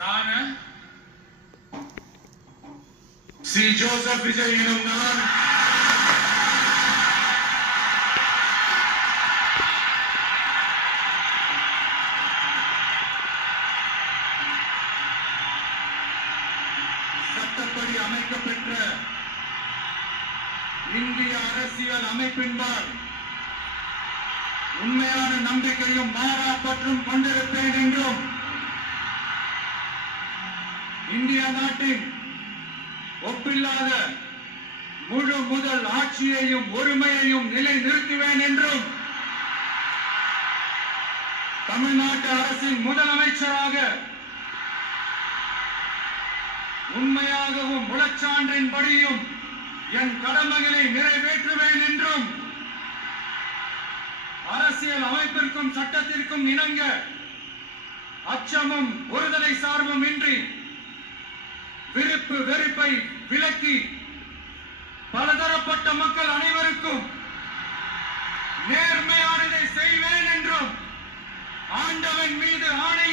நான் C Joseph Vijay எனும் நான் சட்டப்படி அமைக்கப்பெற்ற இந்திய அரசியல் அமைப்பின்பால் உண்மையான நம்பிக்கையும் மாறா பற்றும் கொண்டிருப்பேன் என்றும் இந்திய நாட்டின் ஒப்பில்லாத முழு முதல் ஆட்சியையும் ஒருமையையும் நிலைநிறுத்துவேன் என்றும் தமிழ்நாட்டு அரசின் முதலமைச்சராக உண்மையாகவும் முழச்சான்றின்படியும் என் கடமைகளை நிறைவேற்றுவேன் என்றும் அரசியல் அமைப்பிற்கும் சட்டத்திற்கும் இணங்க அச்சமும் ஒருதலை சார்பும் இன்றி விருப்பு வெறுப்பை விலக்கி பலதரப்பட்ட மக்கள் அனைவருக்கும் நேர்மையானதை செய்வேன் என்றும் ஆண்டவன் மீது ஆணை